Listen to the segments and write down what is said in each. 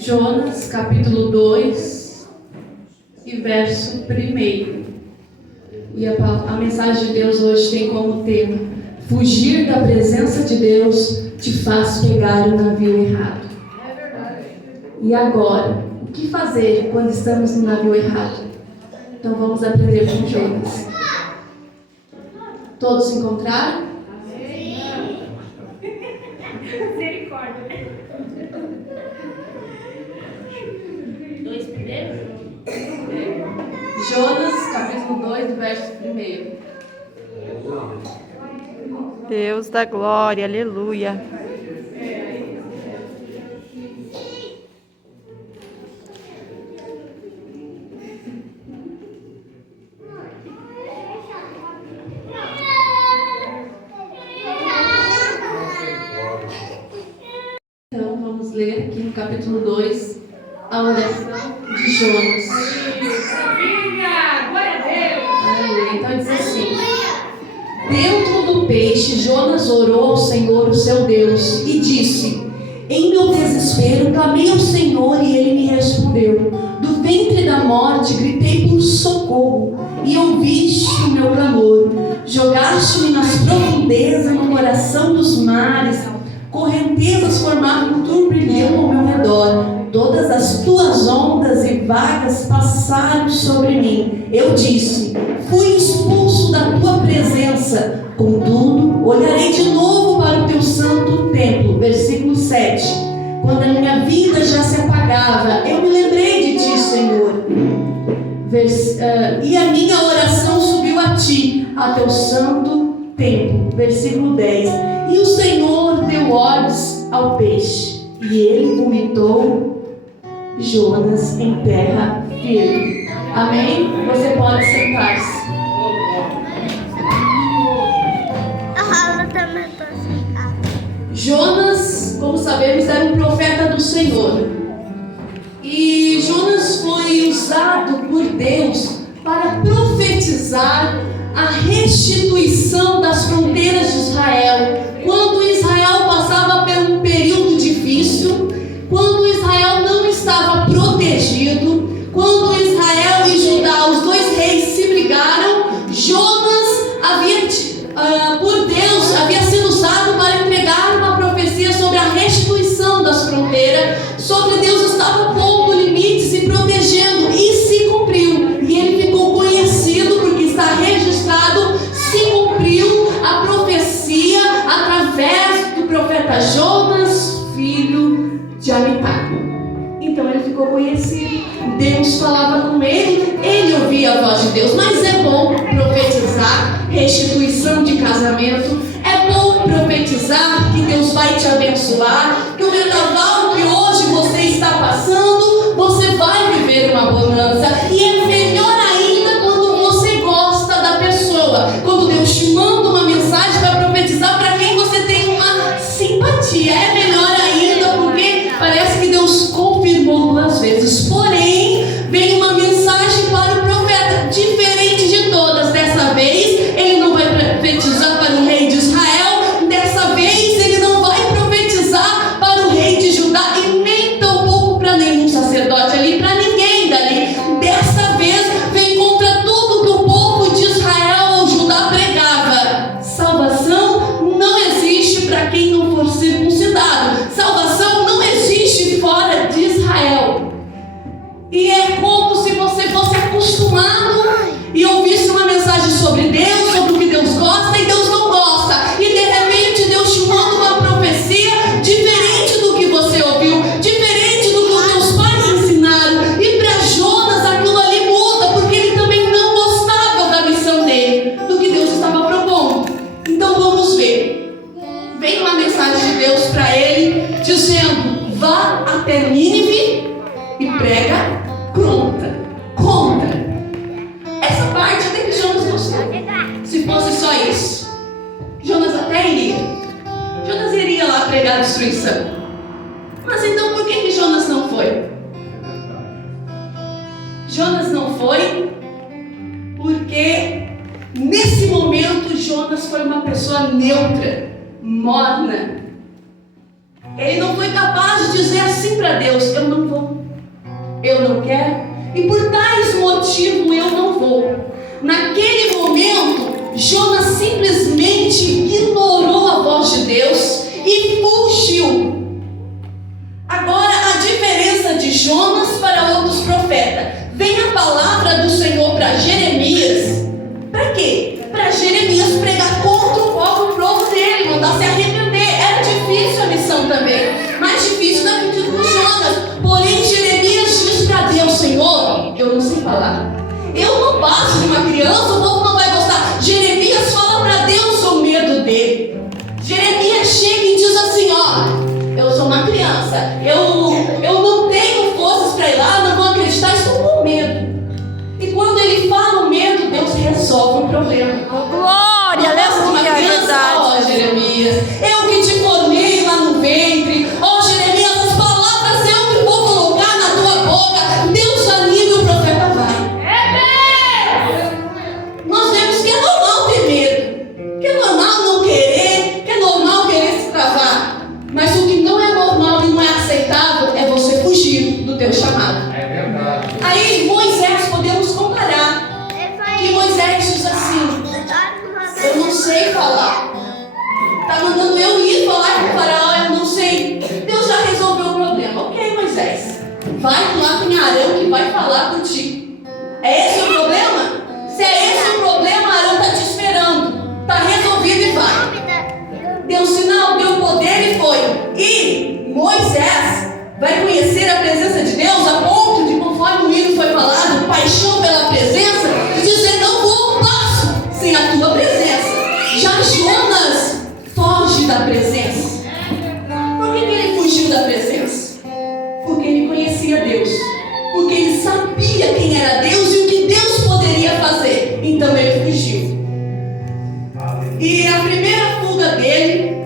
Jonas, capítulo 2 e verso 1. E a mensagem de Deus hoje tem como tema: fugir da presença de Deus te faz pegar o navio errado. É verdade. E agora, o que fazer quando estamos no navio errado? Então vamos aprender com Jonas. Todos se encontraram? Sim. Misericórdia. 2 primeiros? Jonas, capítulo 2, verso 1. Deus da glória, aleluia. Então vamos ler aqui no capítulo 2 a oração de Jonas. Glória a Deus. Aleluia. Então diz assim: dentro do peixe, Jonas orou ao Senhor, o seu Deus, e disse: em meu desespero, clamei ao Senhor e ele me respondeu. Do ventre da morte, gritei por socorro e ouviste o meu clamor. Jogaste-me nas profundezas, no coração dos mares. Correntezas formavam um turbilhão ao meu redor. Todas as tuas ondas e vagas passaram sobre mim. Eu disse: fui expulso da tua presença. Contudo, olharei de novo para o teu santo templo. Versículo 7. Quando a minha vida já se apagava, eu me lembrei de ti, Senhor. E a minha oração subiu a ti, a teu santo templo. Versículo 10. E o Senhor deu ordens ao peixe, e ele vomitou Jonas em terra firme. Amém? Você pode sentar-se. Jonas, como sabemos, era um profeta do Senhor. E Jonas foi usado por Deus para profetizar a restituição das fronteiras de Israel. Quando Israel passava por um período difícil, quando Israel não estava protegido, quando Israel e Judá, os dois reis, se brigaram, Jonas por Deus, havia sido usado para entregar uma profecia sobre a restituição das fronteiras, sobre Deus estava pondo limites e protegendo, e se cumpriu. E ele ficou conhecido porque está registrado, se cumpriu a profecia através do profeta Jonas, filho de Amitai. Então ele ficou conhecido, Deus falava com ele, ele ouvia a voz de Deus. Mas é bom profetizar restituição de casamento, é bom profetizar que Deus vai te abençoar, que o vendaval que hoje você está passando, você vai viver uma bonança. E é melhor ainda quando você gosta da pessoa, quando Deus te manda uma mensagem para profetizar para quem você tem uma simpatia. É melhor ainda porque parece que Deus confirmou 2 vezes. Porém, vem uma mensagem para o profeta diferente de todas. Dessa vez ele não vai profetizar para o rei de Israel, dessa vez ele não vai profetizar para o rei de Judá e nem tampouco para nenhum sacerdote ali, para ninguém dali. Dessa vez vem contra tudo que o povo de Israel ou Judá pregava. Salvação não existe para quem não for circuncidado. Salvação não existe fora de Israel. E é como se você fosse acostumado e ouvisse uma mensagem sobre Deus, sobre o que Deus gosta, e Deus não gosta. E de repente Deus te manda uma profecia diferente do que você ouviu, diferente do que os teus pais ensinaram. E para Jonas aquilo ali muda, porque ele também não gostava da missão dele, do que Deus estava propondo. Então vamos ver. Vem uma mensagem de Deus para ele, dizendo: vá até Nínive e prega contra. Essa parte até que Jonas gostou. Se fosse só isso, Jonas até iria. Jonas iria lá pregar a destruição. Mas então por que Jonas não foi? Jonas não foi porque nesse momento Jonas foi uma pessoa neutra, morna. Ele não foi capaz de dizer assim para Deus: eu não vou eu não quero, e por tais motivos eu não vou. Naquele momento, Jonas simplesmente ignorou a voz de Deus e fugiu. Agora, a diferença de Jonas para outros profetas. Vem a palavra do Senhor para Jeremias. Para quê? Para Jeremias pregar contra o povo dele, mandar se arrepender. Era difícil a missão também. Mais difícil do que com Jonas. Porém, Jeremias diz para Deus: Senhor, eu não sei falar. Eu não passo de uma criança, o povo não vai gostar. Jeremias fala para Deus o medo dele. Jeremias chega e diz assim: eu sou uma criança, eu não tenho forças para ir lá, não vou acreditar, estou com medo. E quando ele fala o medo, Deus resolve o problema. Glória, aleluia, é verdade. Jeremias, eu que te formei lá no ventre. Jeremias, as palavras eu que vou colocar na tua boca. Deus anima e o profeta vai. Nós vemos que é normal ter medo, que é normal não querer, que é normal querer se travar. Mas o que não é normal e não é aceitável é você fugir do teu chamado. É verdade. Aí Moisés, podemos comparar. Que Moisés diz assim: eu não sei falar. Está mandando eu ir falar com o faraó, eu não sei. Deus já resolveu o problema. Ok, Moisés, vai que lá tem Arão que vai falar contigo. É esse o problema? Se é esse o problema, Arão está te esperando. Está resolvido e vai. Deu sinal, deu poder e foi. E Moisés vai conhecer a presença de Deus a ponto de, conforme o hino foi falado, paixão pela presença, e dizer: não vou um passo sem a tua presença. Já Jonas foge da presença. Por que ele fugiu da presença? Porque ele conhecia Deus. Porque ele sabia quem era Deus e o que Deus poderia fazer. Então ele fugiu. E a primeira fuga dele,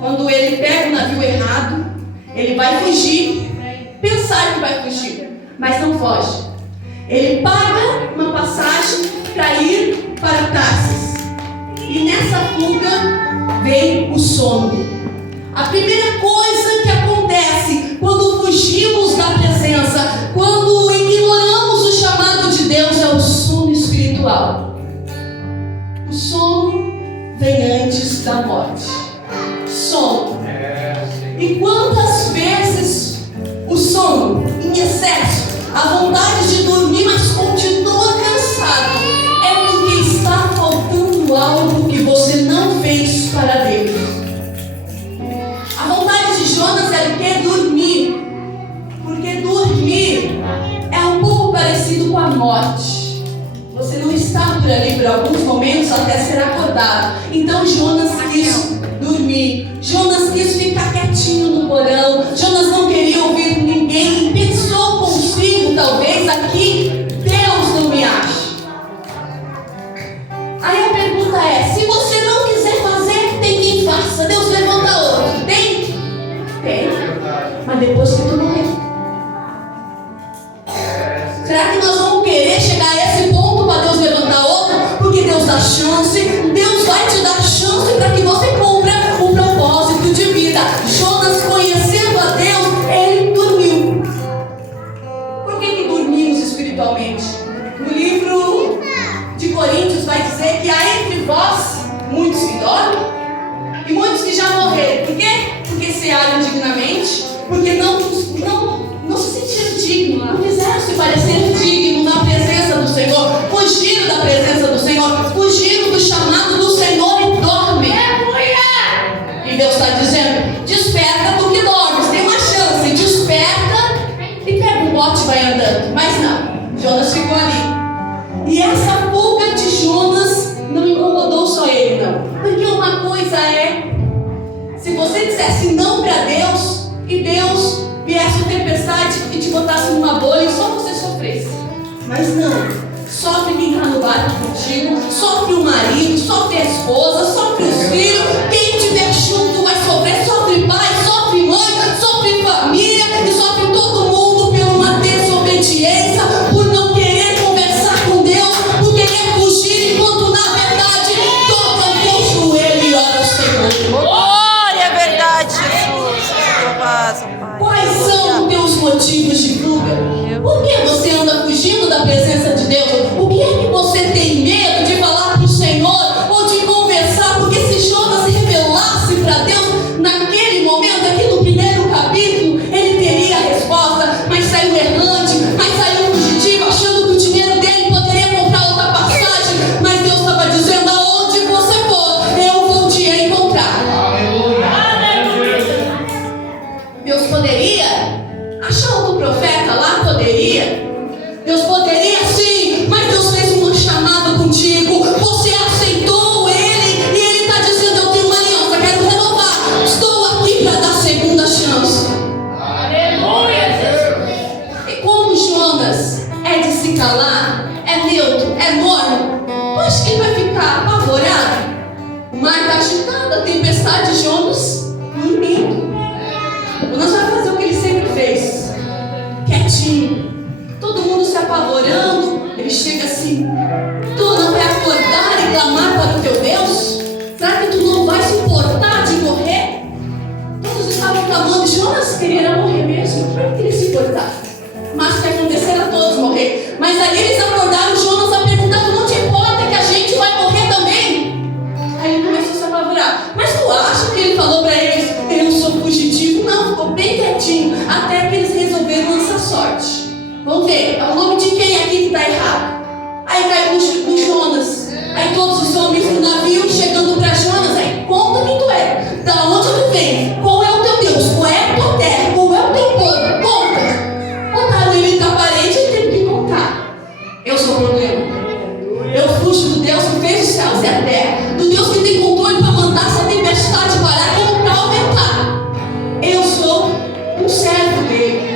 quando ele pega o navio errado, ele vai fugir, pensar que vai fugir, mas não foge. Ele paga uma passagem para ir para Tarsis. E nessa fuga vem o sono. A primeira coisa que acontece quando fugimos da presença, quando ignoramos o chamado de Deus, é o sono espiritual. O sono vem antes da morte. Sono. E quantas vezes o sono, em excesso, a vontade de dormir, mas continua cansado, é porque está faltando algo que você não fez para Deus. A vontade de Jonas era o quê? Dormir. Porque dormir é um pouco parecido com a morte. Você não está por ali por alguns momentos até ser acordado. Então Jonas quis dormir. Jonas quis ficar quietinho no porão. Jonas não queria ouvir ninguém. Pensou consigo, talvez, aqui Deus não me ache. Aí a pergunta é: se você não quiser fazer, tem quem faça. Deus levanta outro. Tem? Tem. Mas depois que tu morrer. Será que nós vamos querer chegar a esse ponto para Deus levantar outro? Porque Deus dá chance. Deus vai te dar chance para que você cumpra o propósito de vida. Jonas, conhecendo a Deus, ele dormiu. Por que dormimos espiritualmente? No livro de Coríntios vai dizer que há entre vós muitos que dormem e muitos que já morreram. Por quê? Porque cearam dignamente, porque não se sentiram dignos, não quiseram se parecer digno na presença do Senhor, fugiram da presença do Senhor, fugiram do chamado do Senhor e dormem. E Deus está dizendo: desperta tu que dormes, tem uma chance, desperta e pega um bote e vai andando. Mas não, Jonas ficou ali. E essa fuga de Jonas não incomodou só ele, não. Porque uma coisa é, se você dissesse não para Deus e Deus viesse uma tempestade e te botasse numa bolha e só você sofresse. Mas não. Sofre quem está no barco contigo, sofre o marido, sofre a esposa, sofre os filhos. Quem estiver junto vai sofrer. Sofre pai, sofre mãe, sofre família e sofre todo mundo por uma desobediência, por não querer conversar com Deus, por querer fugir, enquanto na verdade dobra o teu joelho e ora ao Senhor. Glória, é verdade, Jesus. Pai. Quais são os teus motivos de fuga? Achar outro profeta lá poderia. Deus poderia sim, mas Deus fez uma chamada contigo. Você aceitou Ele e Ele está dizendo: eu tenho uma aliança, quero renovar. Estou aqui para dar segunda chance. Aleluia, Jesus. E como Jonas é de se calar, é neutro, é morno, tu acha que ele vai ficar apavorado? O mar está agitado, a tempestade de Jonas dormindo. Jonas vai fazer o que ele sempre fez, quietinho. Todo mundo se apavorando. Ele chega assim: tu não vai acordar e clamar para o teu Deus? Será que tu não vai se importar de morrer? Todos estavam clamando. Jonas queria morrer mesmo. Por que ele se importava? Mas o que acontecer era todos morrer. Mas aí eles acordaram Jonas a perguntar: tu não te importa que a gente vai morrer também? Aí ele começou a se apavorar. Mas tu acha que ele falou para eles: eu sou fugitivo? Não, ficou bem quietinho. Até que eles resolveram lançar sorte. Vamos ver, é o nome de quem aqui que está errado? Aí cai no Jonas. Aí todos os homens do navio chegando para Jonas. Aí conta quem tu é, da onde tu vem, qual é o teu Deus, qual é a tua terra, qual é o teu povo. Conta. Botaram ele na parede e ele teve que contar. Eu sou o problema. Eu fujo do Deus que fez os céus e a terra, do Deus que tem controle para mandar essa tempestade parar como para aumentar. Eu sou um servo dele.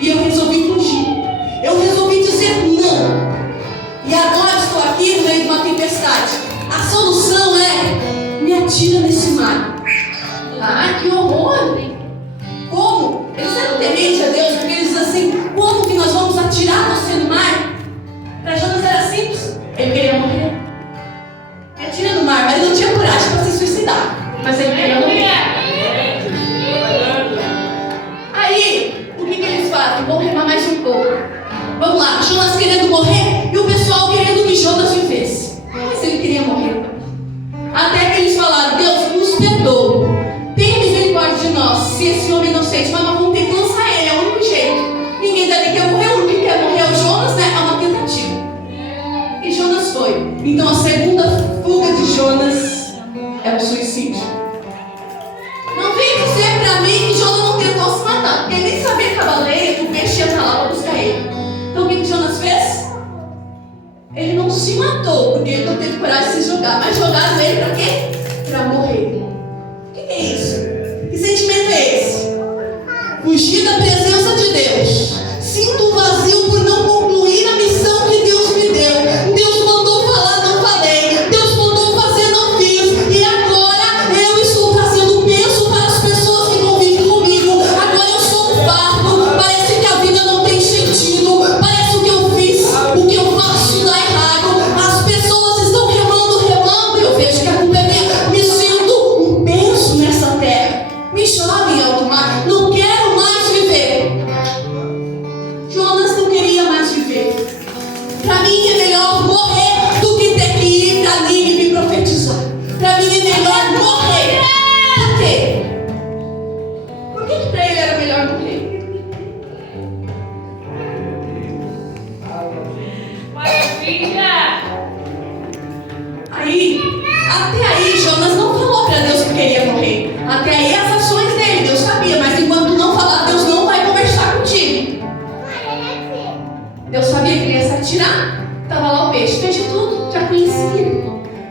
E eu resolvi fugir. Eu resolvi dizer não. E agora estou aqui no meio de uma tempestade. A solução é: me atira nesse mar. Ah, que horror! Como? Eles eram tementes a Deus, porque eles dizem assim: como que nós vamos atirar você no mar? Para Jonas era simples. Ele queria morrer. Me atira no mar, mas ele não tinha coragem para se suicidar. Mas ele queria morrer. Aí, o que eles fazem? Vamos remar mais um pouco. Vamos lá, Jonas querendo morrer e o pessoal querendo que Jonas vivesse. Mas ele queria morrer. Até que eles falaram: Deus, nos perdoa. Tenha misericórdia de nós. Se esse homem é inocente, mas nós vamos ter que lançar ele. É o único jeito. Ninguém dali quer morrer. O único que quer morrer é o Jonas, né? É uma tentativa. E Jonas foi. Então a segunda fuga de Jonas é o suicídio. Não vem dizer pra mim que Jonas não tentou se matar, porque ele nem sabia que a baleia, que o peixe ia estar lá para buscar ele. Então o que Jonas fez? Ele não se matou, porque ele não teve coragem de se jogar. Mas jogaram ele pra quê? Pra morrer. O que é isso? Que sentimento é esse? Fugir da presença de Deus. Sinto vazio por não concluir a missão que Deus me deu. Deus mandou falar, não falei. Deus mandou fazer, não fiz. E agora eu estou trazendo peso para as pessoas que convivem comigo. Agora eu sou um fardo. Parece que a vida não tem sentido. Parece que eu fiz, o que eu faço dá errado. As pessoas estão remando. E eu vejo que a culpa é minha. Me sinto um peso nessa terra. Me joga em alto mar. Não quero mais viver. Jonas não queria mais viver. Para mim é melhor morrer do que ter que ir para Nínive e profetizar. Para mim é melhor morrer. Por quê? Por que para ele era melhor morrer? Maravilha! Aí, até aí, Jonas não falou para Deus que queria morrer. Até aí as ações dele, Deus sabia. Mas enquanto tu não falar, Deus não vai conversar contigo. Deus sabia que ele ia se atirar. Estava lá o peixe. Peixe tudo, já conhecia.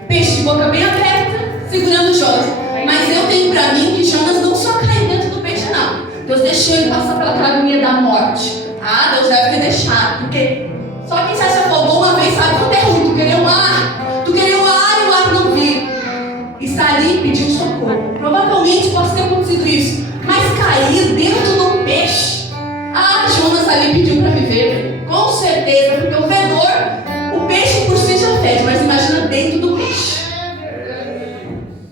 Peixe de boca bem aberta, segurando Jonas. Mas eu tenho para mim que Jonas não só caiu dentro do peixe, não. Deus deixou ele passar pela agonia da morte. Ah, Deus deve ter deixado. Porque só quem se afogou uma vez sabe quanto é ruim. Tu queria o ar. Tu queria o ar e o ar não vir. Está ali e pediu socorro. Provavelmente pode ter acontecido isso. Mas cair dentro do peixe. Ah, Jonas ali pediu para viver. Com certeza, porque o fedor, o peixe por si já fede, mas imagina dentro do peixe.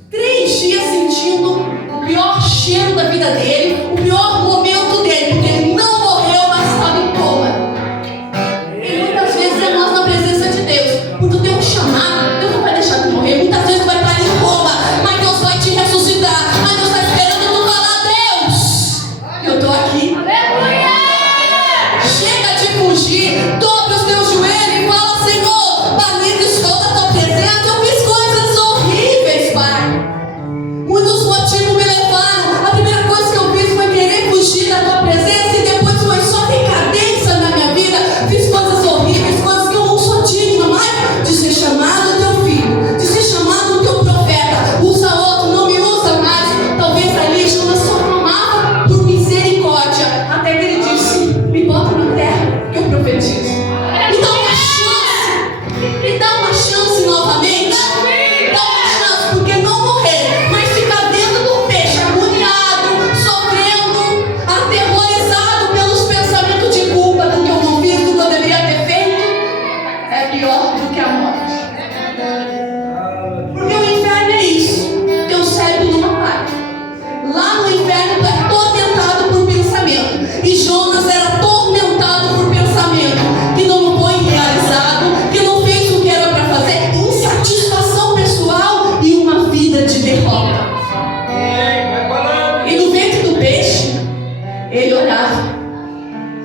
3 dias sentindo o pior cheiro da vida dele, o pior momento dele, porque ele não morreu, mas estava em coma. E muitas vezes é nós na presença de Deus. Por tu ter um chamado, Deus não vai deixar tu morrer. Muitas vezes tu vai estar em coma, mas Deus vai te ressuscitar. Mas Deus está esperando tu falar: Deus, eu estou aqui. Chega de fugir, dobra os teus joelhos e fala: Senhor, banido estou da tua presença. Eu fiz coisas horríveis, Pai. Muitos motivos me levaram. A primeira coisa que eu fiz foi querer fugir da tua presença, e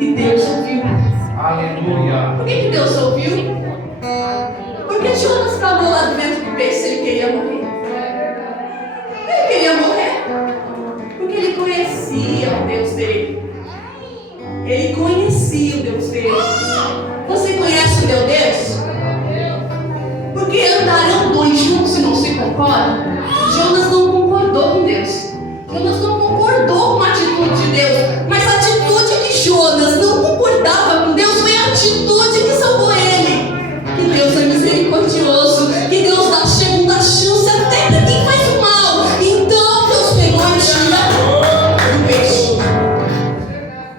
E Deus ouviu. Aleluia. Por que Deus ouviu? Porque Jonas estava lá dentro do peixe, ele queria morrer. Ele queria morrer. Porque ele conhecia o Deus dele. Ele conhecia o Deus dele. Você conhece o teu Deus? Porque andarão dois juntos e não se concordam? Jonas não concordou com Deus. Jonas não concordou com a atitude de Deus. Mas a atitude de Jonas não concordava com Deus foi a atitude que salvou ele. Que Deus é misericordioso. Que Deus dá segunda chance até para quem faz o mal. Então Deus pegou e tirou o peixe.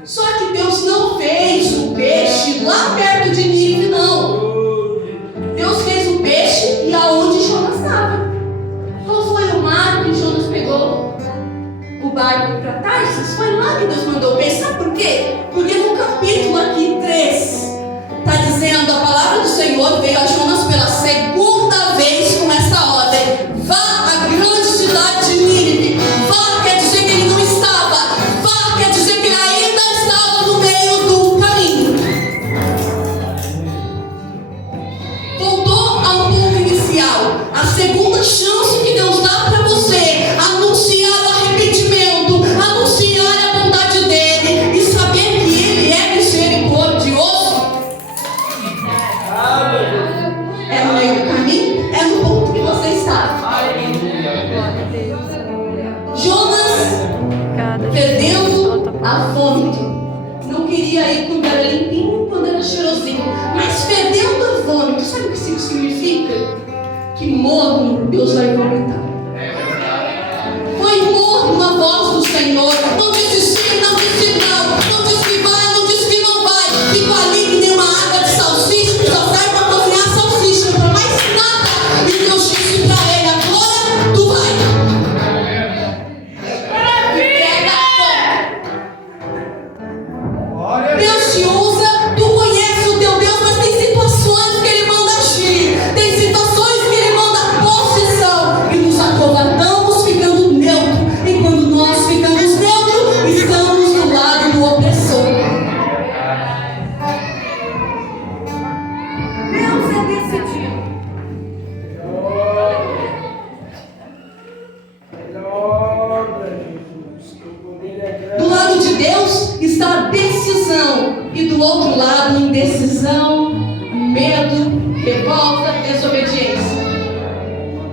Só que Deus não fez o peixe lá perto de Nínive, não. Deus fez o peixe e aonde Jonas estava. Qual foi o mar que Jonas pegou o barco para Tarsis? Foi lá que Deus mandou o peixe. Sabe por quê? Porque no capítulo aqui 3 está dizendo: a palavra do Senhor veio a Jonas pela segunda vez com essa ordem: vá à grande cidade de Nínive. Vá quer dizer que ele não estava. Vá quer dizer que ele ainda estava no meio do caminho. Voltou ao ponto inicial. A segunda chance que Deus dá para você anunciar o arrependimento, anunciar a bondade dele e saber que ele é misericordioso. É no meio do caminho? É no ponto que você está. Jonas, perdendo a vômito, não queria ir quando era limpinho, quando era cheirosinho, mas perdendo a vômito. Sabe o que isso significa? Que morno Deus vai vomitar. Foi morno a voz do Senhor. Não disse sim, não disse não. Não disse que vai, não disse que não vai. Ficou ali que nem uma água de salsicha, que só serve para cozinhar salsicha, para mais nada. E Deus disse para ele: agora tu vai. Deus te usa, tu conhece o teu Deus, mas tem situações que Ele manda agir, tem situações que Ele manda posição, e nos acovardamos ficando neutro, e quando nós ficamos neutros, estamos do lado do opressor. Deus é decidido. Do lado de Deus está a decisão, e do outro lado, indecisão, medo, revolta, desobediência.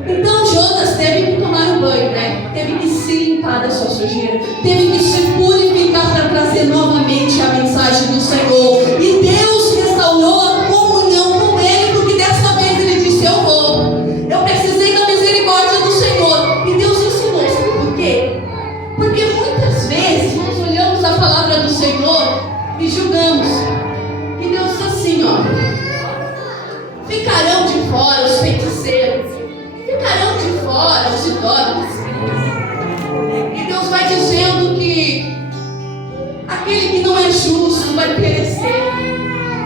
Então Jonas teve que tomar um banho, né? Teve que se limpar da sua sujeira, teve que se purificar para trazer novamente a mensagem do Senhor. E Deus restaurou a comunhão com ele, porque dessa vez ele disse: eu vou. Eu precisei da misericórdia do Senhor. E Deus ensinou. Sabe por quê? Porque muitas vezes nós olhamos a palavra do Senhor e julgamos. E Deus diz assim, ó: ficarão de fora os feiticeiros, ficarão de fora os idólatras. E Deus vai dizendo que aquele que não é justo vai perecer.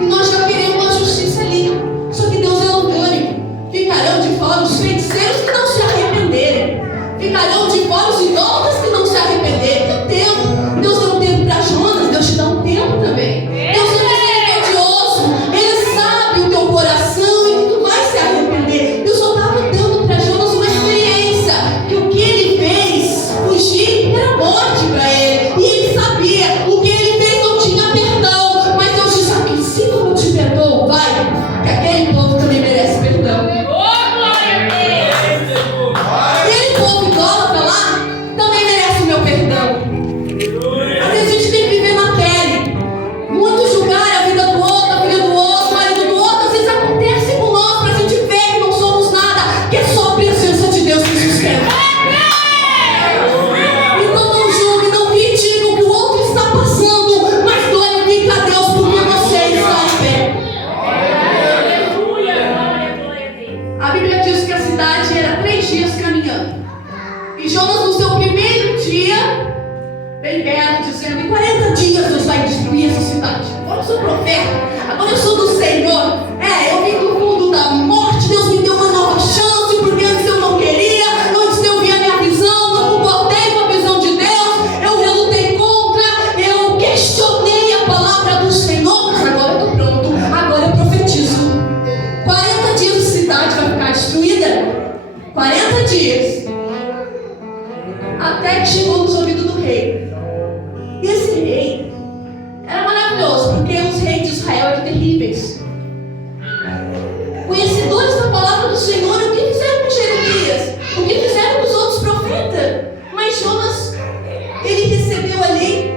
E nós já queremos a justiça ali. Só que Deus é orgânico. Ficarão de fora os feiticeiros que não se arrependerem. Ficarão de fora os idólatras que não se arrependerem. Tem tempo. Deus deu um tempo para Jonas, Deus te dá um tempo também. Deus é misericordioso. Ele sabe o teu coração e que tu vai se arrepender. Deus só estava dando para Jonas uma experiência, que o que ele fez fugir era morte para ele. E ele sabia, o que ele fez não tinha perdão. Mas Deus disse: horríveis. Conhecedores da palavra do Senhor, o que fizeram com Jeremias? O que fizeram com os outros profetas? Mas Jonas, ele recebeu ali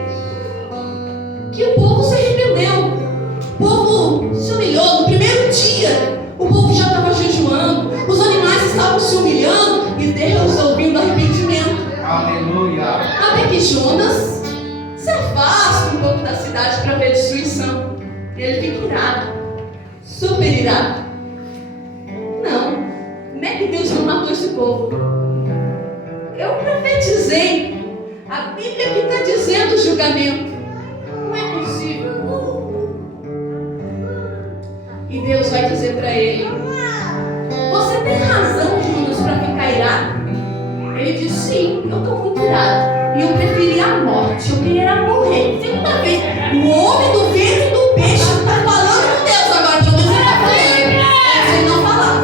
que o povo se arrependeu. O povo se humilhou. No primeiro dia, o povo já estava jejuando, os animais estavam se humilhando e Deus ouvindo arrependimento. Aleluia. Até que Jonas se afasta um pouco da cidade para ver a destruição. E ele fica irado, super irado. Não, como é que Deus não matou esse povo? Eu profetizei. A Bíblia que está dizendo o julgamento. Não é possível. E Deus vai dizer para ele: você tem razão, Jonas, para ficar irado? Ele diz: sim, eu estou muito irado. E eu preferia a morte, eu queria morrer. Segunda vez, o homem do ventre do peixe está falando com Deus agora. Jonas está falando. Antes ele não falava.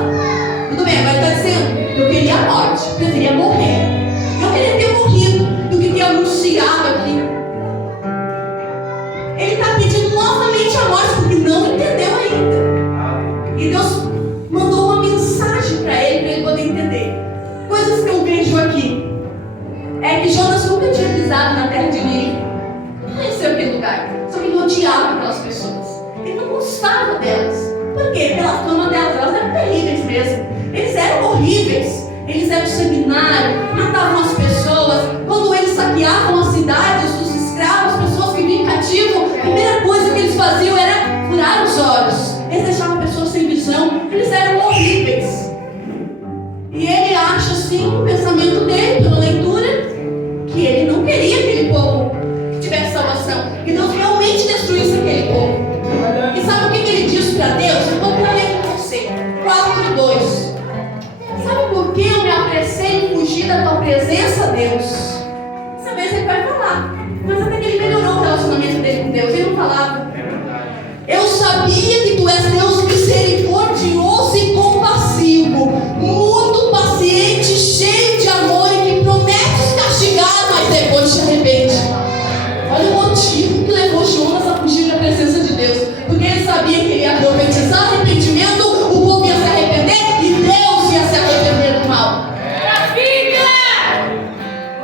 Tudo bem, agora está dizendo: eu queria a morte, preferia morrer. Eu queria ter morrido do que ter anunciado aqui. Ele está pedindo novamente a morte porque não entendeu ainda. E Deus mandou uma mensagem para ele poder entender. Coisas que eu vejo aqui é que Jonas nunca tinha pisado na terra de Nínive. Não conheceu aquele lugar. Só que ele odiava aquelas pessoas. Ele não gostava delas. Por quê? Pela fama delas. Elas eram terríveis mesmo. Eles eram horríveis. Eles eram sanguinários, matavam as pessoas. Quando eles saqueavam as cidades, os escravos, as pessoas que vinham cativo, a primeira coisa que eles faziam era furar os olhos. Eles deixavam pessoas sem visão. Eles eram horríveis. E ele acha assim, no pensamento dele, pela leitura, que ele não queria que aquele povo tivesse salvação. Que Deus realmente destruísse aquele povo. E sabe o que ele disse para Deus? Eu vou ler com você. 4:2. Sabe por que eu me apressei em fugir da tua presença, Deus? Dessa vez ele vai falar. Mas até que ele melhorou o relacionamento dele com Deus. Ele não falava. Eu sabia que tu és Deus misericordioso e compassivo, muito paciente, cheio de amor e que prometes castigar, mas depois te arrepende. Olha o motivo que levou Jonas a fugir da presença de Deus. Porque ele sabia que ele ia profetizar arrependimento, o povo ia se arrepender e Deus ia se arrepender do mal.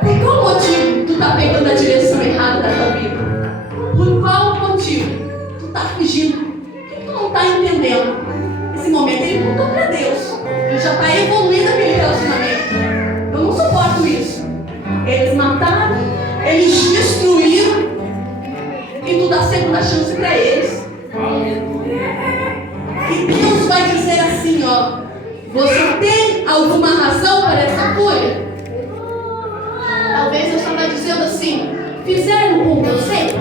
Por qual motivo tu está pegando a direção errada da tua vida? Por qual motivo? Está fugindo. O que tu não está entendendo? Nesse momento ele contou para Deus. Ele já está evoluindo aquele relacionamento. Eu não suporto isso. Eles mataram, eles destruíram, e tu dá segunda chance para eles. E Deus vai dizer assim, ó: você tem alguma razão para essa fúria? Talvez Deus estava dizendo assim: fizeram com você?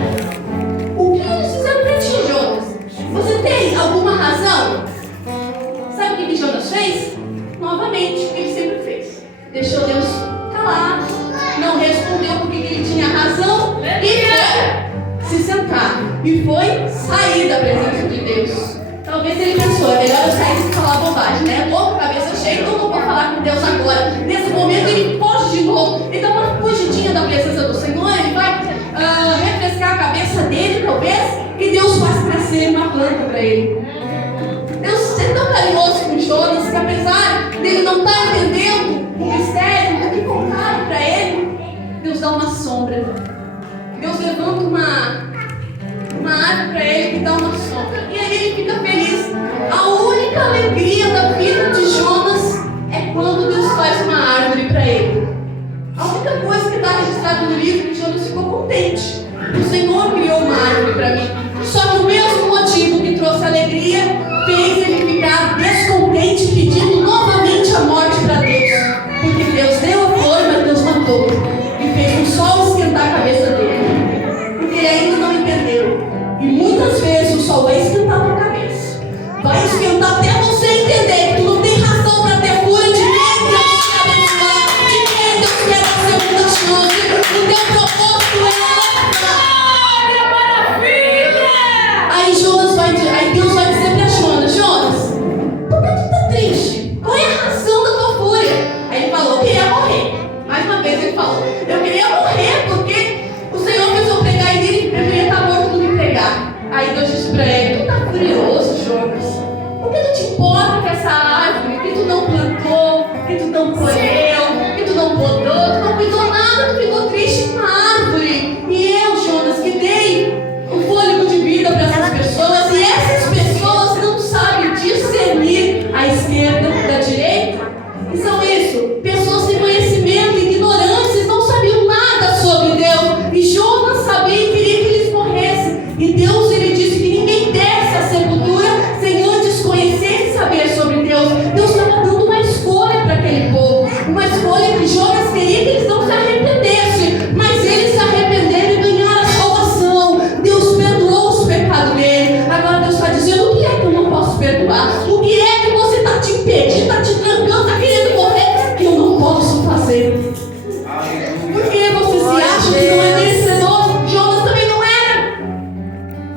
O que eles fizeram para ti, Jonas? Você tem alguma razão? Sabe o que Jonas fez? Novamente, o que ele sempre fez: deixou Deus calado, não respondeu porque ele tinha razão e foi se sentar. E foi sair da presença de Deus. Talvez ele pensou: é melhor eu sair do que falar bobagem, né? Louco, cabeça cheia, então não vou falar com Deus agora. Nesse momento ele foge de novo. Então, uma fugidinha da presença do Senhor, ele vai refrescar a cabeça dele, talvez, e Deus faz crescer uma planta para ele. Deus é tão carinhoso com Jonas que, apesar dele não estar entendendo o mistério do que contaram para ele, Deus dá uma sombra. Deus levanta uma árvore para ele que dá uma sombra. E aí ele fica feliz. A única alegria da vida de Jonas é quando Deus faz uma árvore para ele. A única coisa que está registrada no livro que Jonas ficou contente. O Senhor criou uma árvore para mim. Só que o mesmo motivo que trouxe alegria fez ele ficar descontente, pedindo novamente a morte para Deus. Porque Deus deu a flor, mas Deus matou. E fez o sol esquentar a cabeça dele. Porque ele ainda não entendeu. E muitas vezes o sol vai esquentar a tua cabeça. Vai esquentar até você entender que tu não tem razão para ter cura. De quem Deus quer abençoar, de quem Deus quer dar segunda chance. O teu propósito é glória para a filha. não colheu, que tu não podou, tu não cuidou nada, tu ficou triste com a árvore. E eu, Jonas, que dei o fôlego de vida para essas pessoas, e essas pessoas não sabem discernir a esquerda da direita. E são isso, pessoas sem conhecimento, ignorantes, não sabiam nada sobre Deus. E Jonas sabia e queria que eles morressem. E Deus, ele disse que ninguém desce à sepultura sem antes conhecer e saber sobre Deus. Deus estava dando uma escolha para aquele povo, uma escolha que Jonas queria que eles não se arrependessem, mas eles se arrependeram e ganharam a salvação. Deus perdoou os pecados dele. Agora Deus está dizendo: o que é que eu não posso perdoar? O que é que você está te impedindo, está te trancando, está querendo morrer, que eu não posso fazer? Porque você se acha que não é merecedor? Jonas também não era.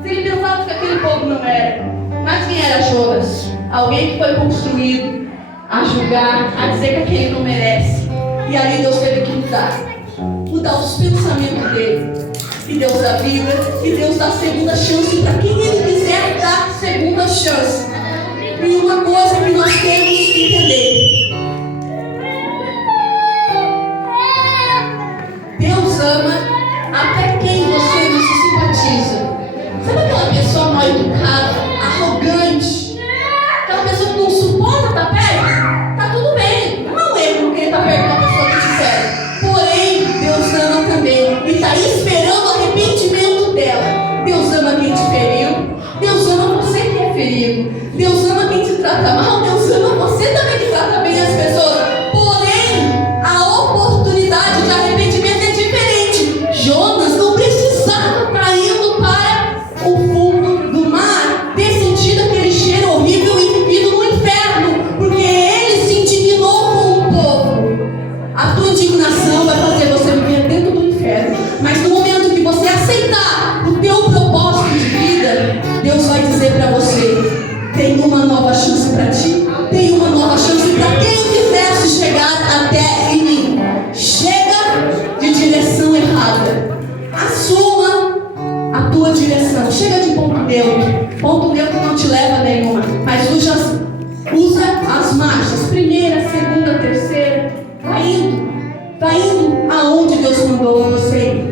Se ele pensava que aquele povo não era. Mas quem era Jonas? Alguém que foi construído a julgar, a dizer que aquele não merece. E ali Deus teve que mudar os pensamentos dele. E Deus dá vida, e Deus dá segunda chance para quem ele quiser dar segunda chance. E uma coisa que nós temos que entender: Deus ama até quem você não se simpatiza. Sabe aquela pessoa mal educada, arrogante, aquela pessoa que não suporta estar perto? Tá tudo bem, não é um erro porque ele está perto de uma pessoa que te serve. Porém, Deus ama também e está esperando o arrependimento dela. Deus ama quem te feriu, Deus ama você que é ferido, Deus ama quem te trata mal, Deus ama você também que trata bem as pessoas. Porém, a oportunidade de arrependimento é diferente. Jonas não precisava estar indo para o fundo do mar, ter sentido aquele cheiro horrível e vivido no inferno, porque ele se indignou com o povo. A tua indignação vai fazer você viver dentro do inferno, mas no momento que você aceitar o teu propósito de vida, Deus vai dizer para você: tem uma nova chance para ti, tem uma nova chance para quem quisesse chegar até em mim. Chega de direção errada, assuma a tua direção. Chega de ponto neutro. Ponto neutro não te leva a nenhuma, mas usa as marchas, primeira, segunda, terceira. Vai indo aonde Deus mandou você.